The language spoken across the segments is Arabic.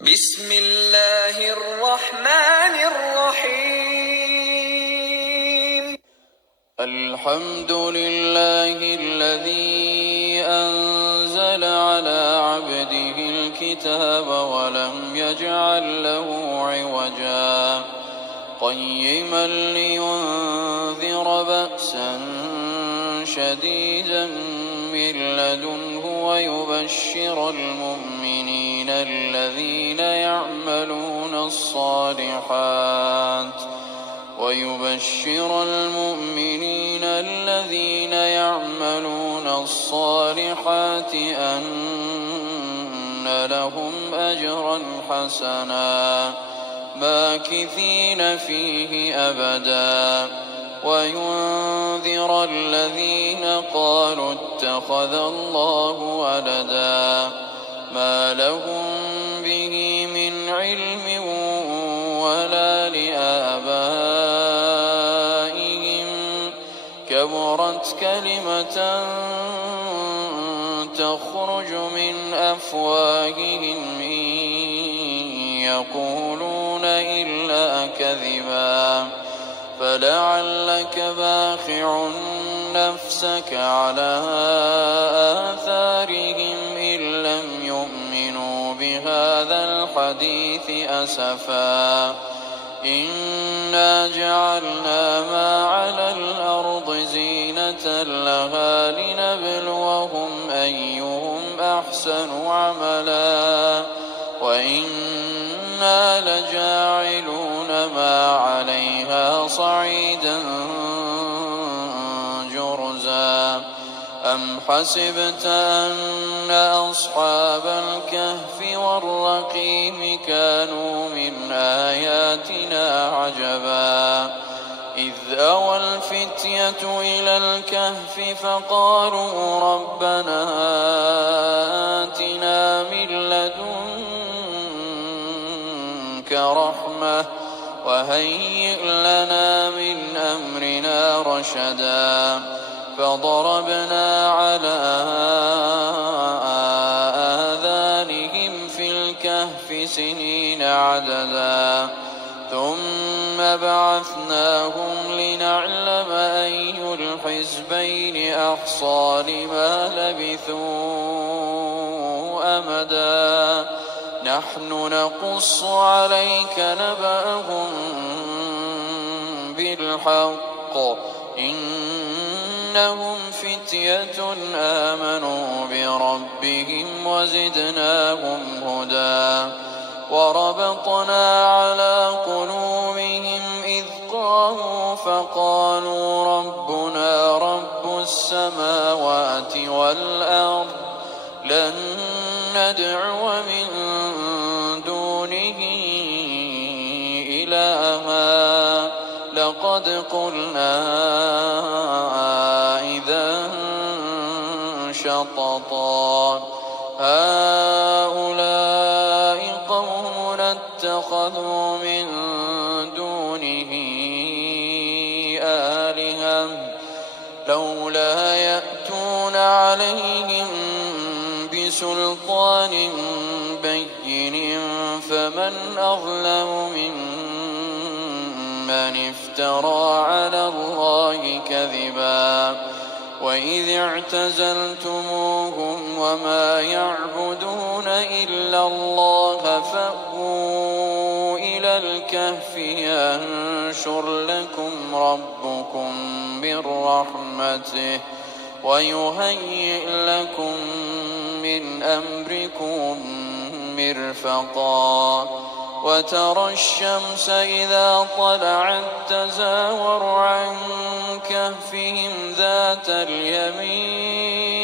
بسم الله الرحمن الرحيم. الحمد لله الذي أنزل على عبده الكتاب ولم يجعل له عوجا قيما لينذر بأسا شديدا من لدنه ويبشر المؤمنين الذين يعملون الصالحات أن لهم أجرا حسنا ماكثين فيه أبدا وينذر الذين قالوا اتخذ الله ولدا ما لهم به من علم ولا لآبائهم كبرت كلمة تخرج من أفواههم إن يقولون إلا كذبا فلعلك باخع نفسك على آثارهم إن لم يؤمنوا بهذا الحديث أسفا إنا جعلنا ما على الأرض زينة لها لنبلوهم أيهم أحسن عملا وإنا لجاعلون ما عليها صعيدا جرزا أم حسبت أن أصحاب الكهف والرقيم كانوا من آياتنا عجبا إذ أوى الفتية إلى الكهف فقالوا ربنا آتنا من لدنك رحمة وهيئ لنا من أمرنا رشدا فضربنا على آذانهم في الكهف سنين عددا ثم بعثناهم لنعلم أي الحزبين أحصى لما لبثوا أمدا نحن نقص عليك نبأهم بالحق إنهم فتية آمنوا بربهم وزدناهم هدى وربطنا على قلوبهم إذ قاموا فقالوا ربنا رب السماوات والأرض لن ندعو من دونه إلها لقد قلنا إذا شططا هؤلاء قومنا اتخذوا من دونه آلهة لولا يأتون عليهم بسلطان بين فمن أظلم ممن افترى على الله كذبا وإذ اعتزلتموهم وما يعبدون إلا الله فأووا إلى الكهف ينشر لكم ربكم من رحمته ويهيئ لكم من أمركم مرفقا وترى الشمس إذا طلعت تزاور عن كهفهم ذات اليمين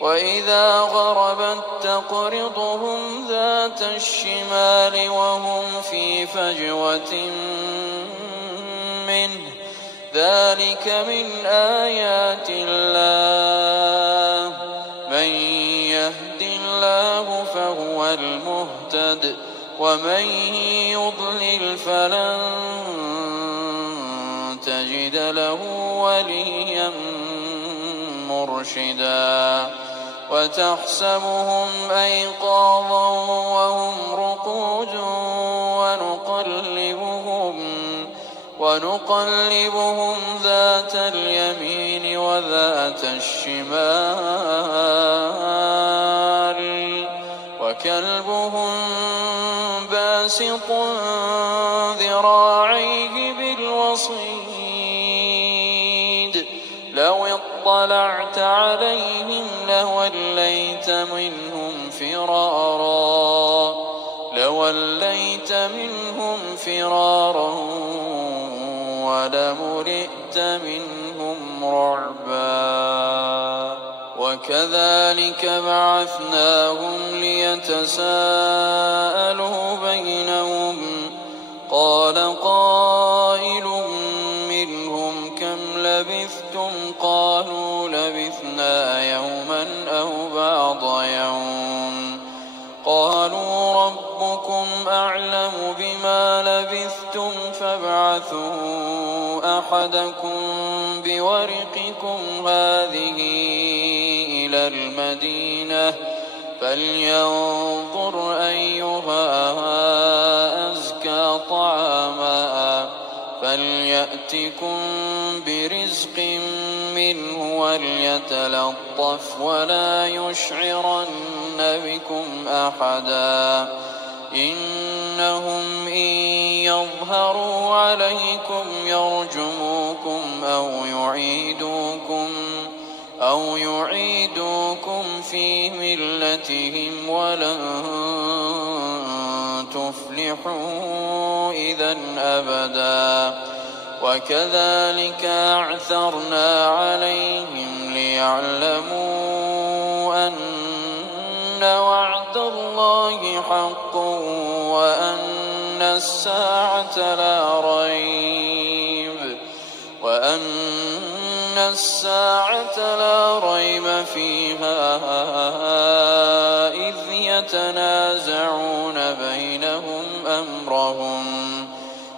وإذا غربت تقرضهم ذات الشمال وهم في فجوة منه ذلك من آيات الله من يهد الله فهو المهتد ومن يضلل فلن تجد له وليا مرشدا وتحسبهم أيقاظا ونقلبهم ذات اليمين وذات الشمال وكلبهم باسط ذراعيه بالوصيد لو اطلعت عليهم لوليت منهم فرارا ولملئت منهم رعبا وكذلك بعثناهم ليتساءلوا بينهم قال قائل منهم كم لبثتم قالوا لبثنا يوما أو بعض يوم قالوا ربكم أعلم بما لبثتم فابعثوا أحدكم بورقكم هذه إلى المدينة فلينظر أيها أزكى طعاما فليأتكم برزق منه وليتلطف ولا يشعرن بكم أحدا إنهم إن يظهروا عليكم يرجموكم أو يعيدوكم في ملتهم ولن تفلحوا إذا أبدا وكذلك أعثرنا عليهم ليعلموا أن وعد الله حق وأن الساعة لا ريب فيها إذ يتنازعون بينهم أمرهم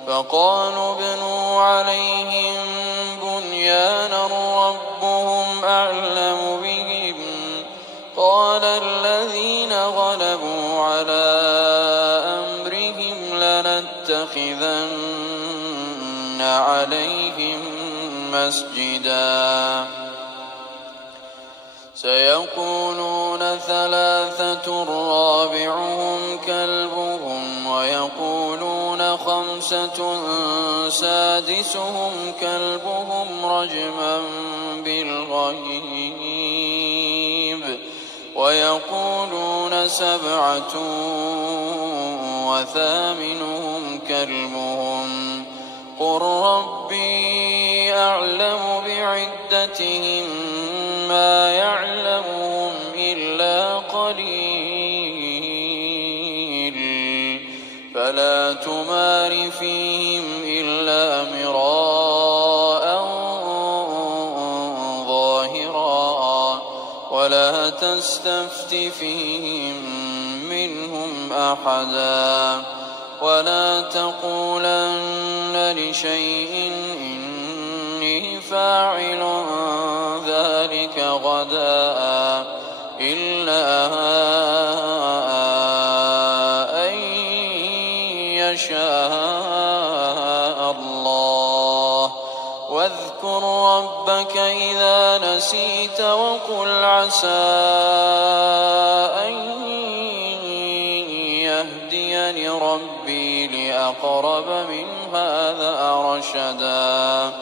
فقالوا ابنوا عليهم بنيانا ربهم أعلم بهم قال الذين غلبوا على أمرهم لنتخذن عليهم مسجدا سيقولون ثلاثة رابعهم كلبهم ويقولون خمسة سادسهم كلبهم رجما بالغيب ويقولون سبعة وثامنهم كلبهم قل ربي أعلم بعدتهم ما يعلمهم إلا قليل فلا تمار فيهم إلا مراء ظاهرا ولا تستفت فيهم منهم أحدا ولا تقولن لشيء إني فاعل ذلك غدا إلا أن يشاء الله واذكر ربك إذا نسيت وقل عسى أن يهديني ربي لأقرب من هذا رشدا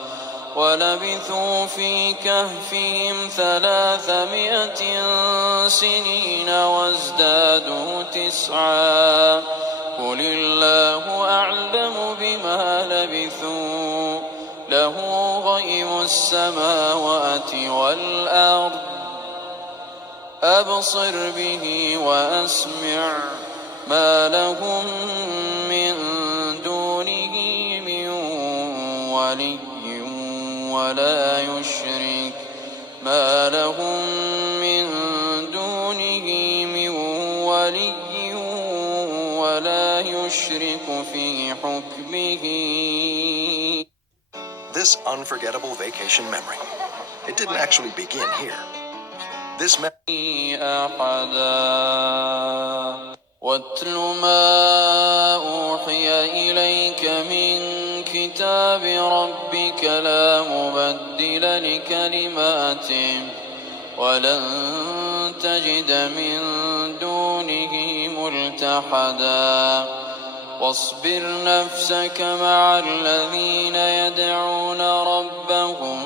ولبثوا في كهفهم 300 سنين وازدادوا 9 قل الله أعلم بما لبثوا له غيب السماوات والأرض أبصر به وأسمع ما لهم من دونه من ولي ولا يشرك ما لهم من دونه من ولي ولا يشرك في حكمه. This unforgettable vacation memory, it didn't actually begin here. This أحدا واتل ما أوحي إليك من كتاب لا مبدل لكلماته ولن تجد من دونه ملتحدا واصبر نفسك مع الذين يدعون ربهم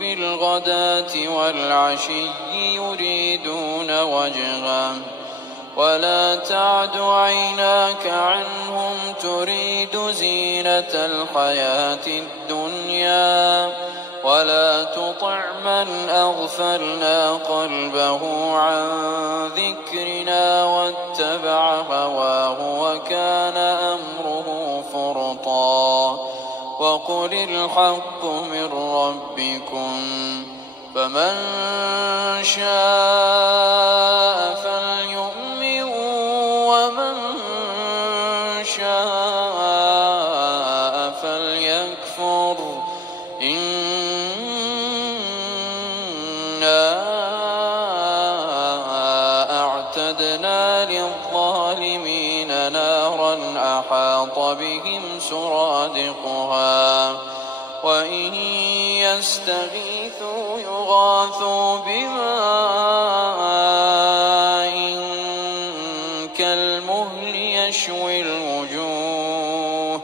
بالغداة والعشي يريدون وجهه ولا تعد عيناك عنهم تريد زينة الحياة الدنيا ولا تطع من أغفلنا قلبه عن ذكرنا واتبع هواه وكان أمره فرطا وقل الحق من ربكم فمن شاء فليؤمن ومن شاء فليكفر إنا أعتدنا للظالمين نارا أحاط بهم سرادقها وإن يستغيثوا يغاثوا بماء كالمهل يشوي الوجوه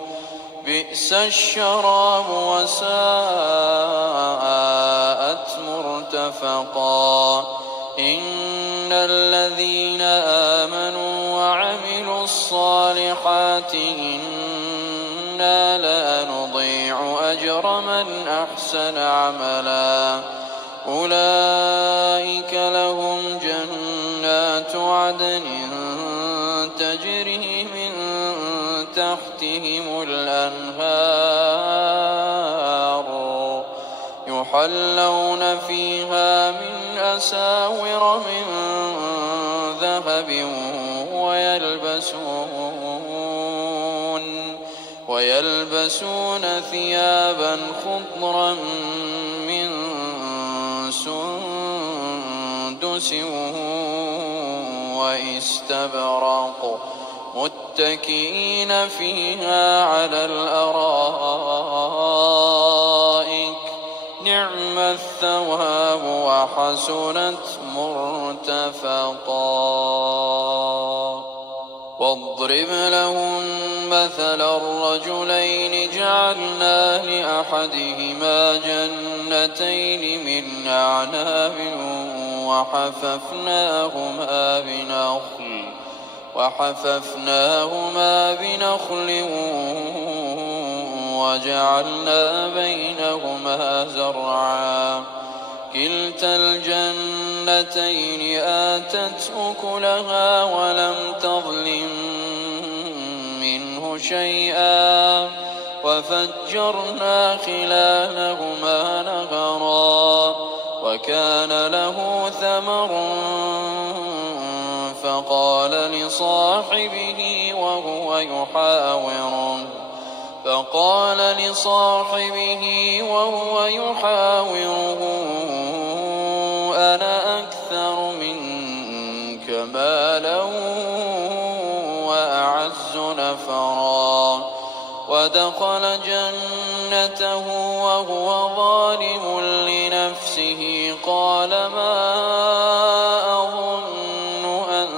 بئس الشراب وساءت مرتفقا إن الذين آمنوا وعملوا الصالحات إنا لا نضيع أجر من أحسن عملا أولئك لهم جنات عدن تجري من تحتهم الأنهار يحلون فيها من أساور من ذهب ويلبسون ثيابا خضرا من سندس واستبرق متكئين فيها على الأرائك نعم الثواب وحسنت مرتفقا واضرب لهم مثل الرجلين جعلنا لأحدهما جنتين من أعناب وحففناهما بنخل وجعلنا بينهما زرعا كلتا الجنتين آتت أكلها ولم تظلم منه شيئا وفجرنا خلالهما نهرا وكان له ثمر فقال لصاحبه وهو يحاوره أنا أكثر منك مالا وأعز نفرا ودخل جنته وهو ظالم لنفسه قال ما أظن أن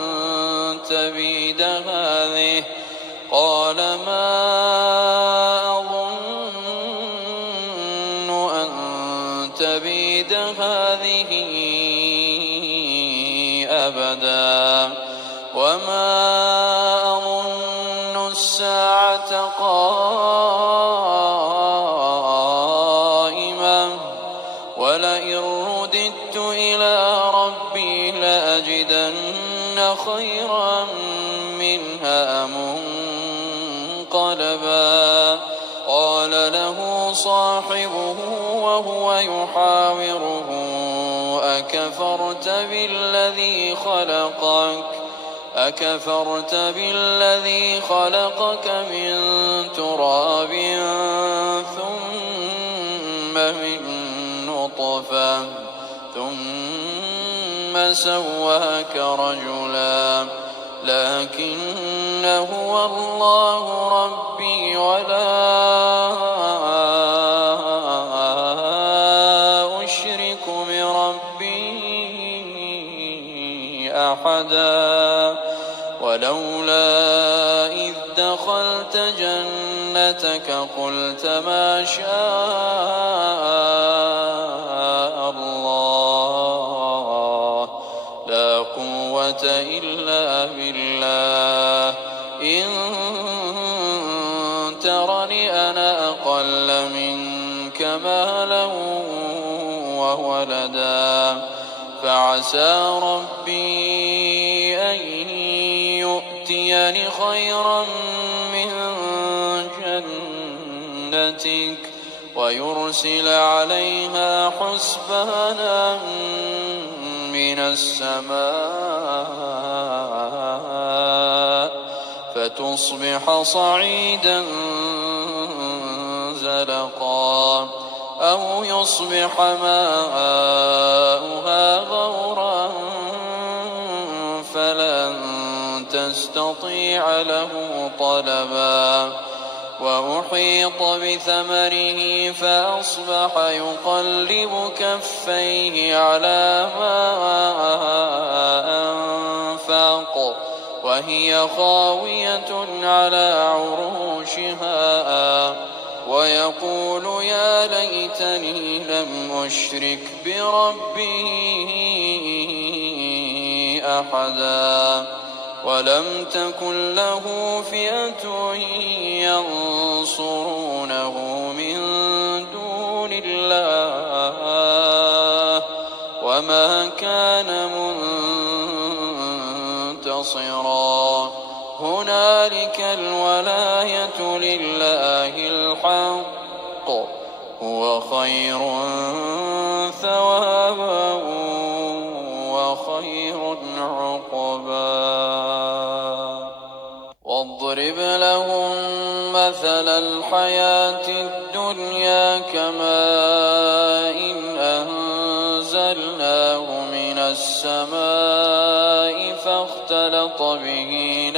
تبيد هذه أبدا وما أظن الساعة قائمة ولئن رددت إلى ربي لأجدن خيرا منها منقلبا قال له صاحبه وهو يحاوره أكفرت بالذي خلقك من تراب ثم من نطفة ثم سواك رجلا لكن هو الله ربي ولا ولولا إذ دخلت جنتك قلت ما شاء الله لا قوة إلا بالله إن ترني أنا أقل منك مالا وولدا فعسى ربي أن يؤتيني خيرا من جنتك ويرسل عليها حسبانا من السماء فتصبح صعيدا زلقا أو يصبح ماؤها غورا فلن تستطيع له طلبا وأحيط بثمره فأصبح يقلب كفيه على ما أنفق وهي خاوية على عروشها ويقول يا ليتني لم أشرك بربي أحدا ولم تكن له فئة ينصرونه من دون الله وما كان منتصرا هنالك الولاية لله الحق هو خير ثوابا وخير عقبا واضرب لهم مثل الحياة الدنيا كماء أنزلناه من السماء فاختلط به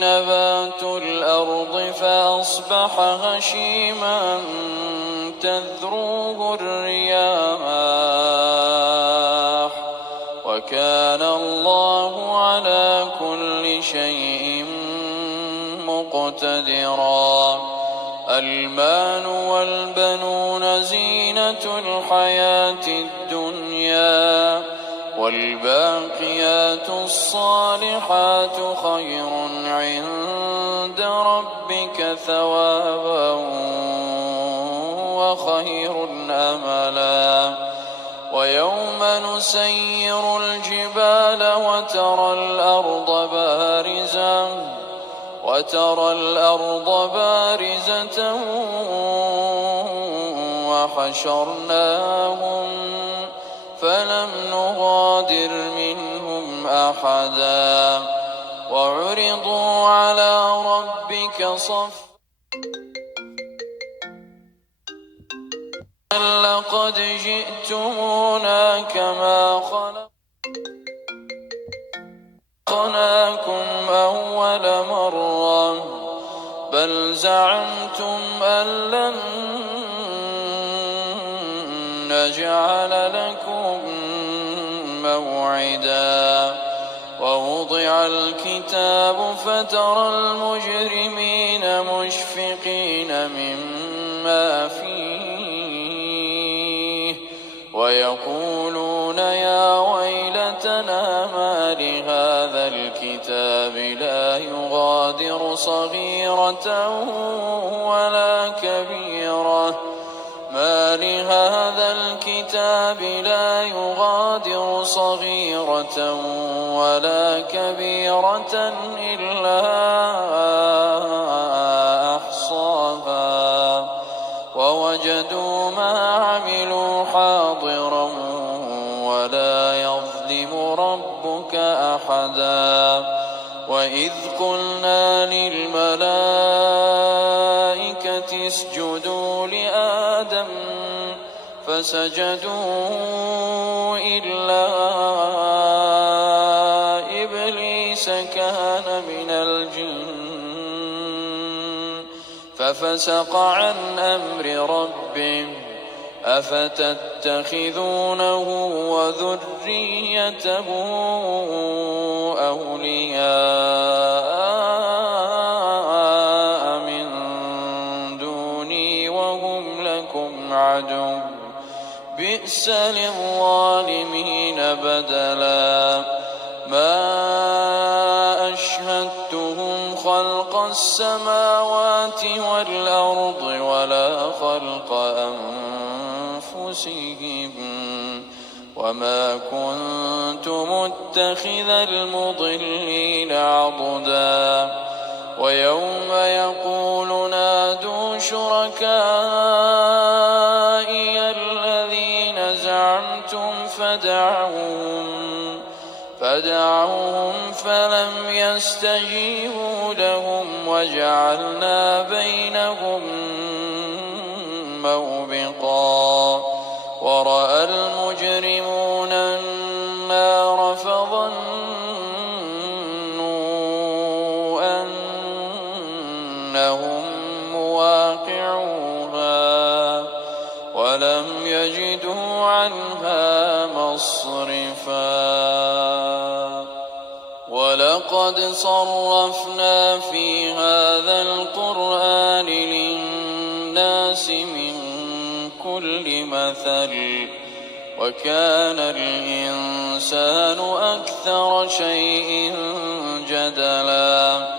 نبات الأرض فأصبح هشيما تذروه الرياح وكان الله على كل شيء مقتدرا المال والبنون زينة الحياة الدنيا والباقيات الصالحات خير عند ربك ثوابا وخير أملا ويوم نسير الجبال وترى الأرض بارزة وحشرناهم فلم نغادر منهم أحدا وعرضوا على ربك صفا لقد جئتمونا كما خلقناكم أول مرة بل زعمتم أن لن نجعل لكم موعدا ووضع الكتاب فترى المجرمين مشفقين مما فيه ويقولون يا ويلتنا ما لهذا الكتاب لا يغادر صغيرة ولا كبيرة ما لهذا الكتاب لا يغادر صغيرة ولا كبيرة إلا أحصاها ووجدوا ما عملوا حاضرا ولا يظلم ربك أحدا وإذ قلنا للملائكة اسجدوا لآدم فسجدوا إلا إبليس كان من الجن ففسق عن أمر ربه أفتتخذونه وذريته أولياء من دوني وهم لكم عدو بئس للظالمين بدلا ما أشهدتهم خلق السماوات والأرض ولا خلق أنفسهم وما كنت متخذ المضلين عضدا ويوم يقول نادوا شركائي الذين زعمتم فدعوهم فلم يستجيبوا لهم وجعلنا بينهم موبقا ورأى المجرمون النار فظنوا أنهم مواقعوها ولم يجدوا عنها مصرفا ولقد صرفنا في هذا القرآن للناس من كل مثل وكان الإنسان أكثر شيء جدلا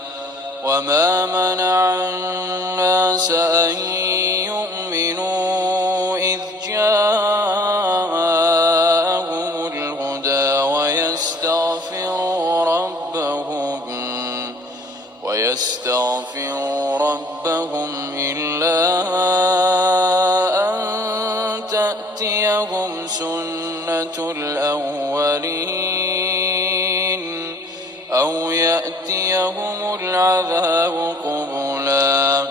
وما منع الناس أن يؤمنوا إذ جاءهم الهدى ويستغفروا ربهم إلا أن تأتيهم سنة الأولين أو يأتيهم العذاب قبلا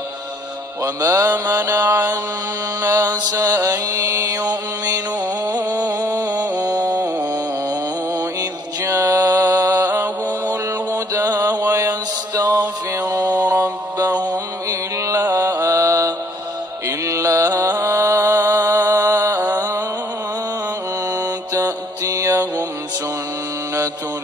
وما منع الناس أن يؤمنوا إذ جاءهم الهدى ويستغفروا ربهم إلا أن تأتيهم سنة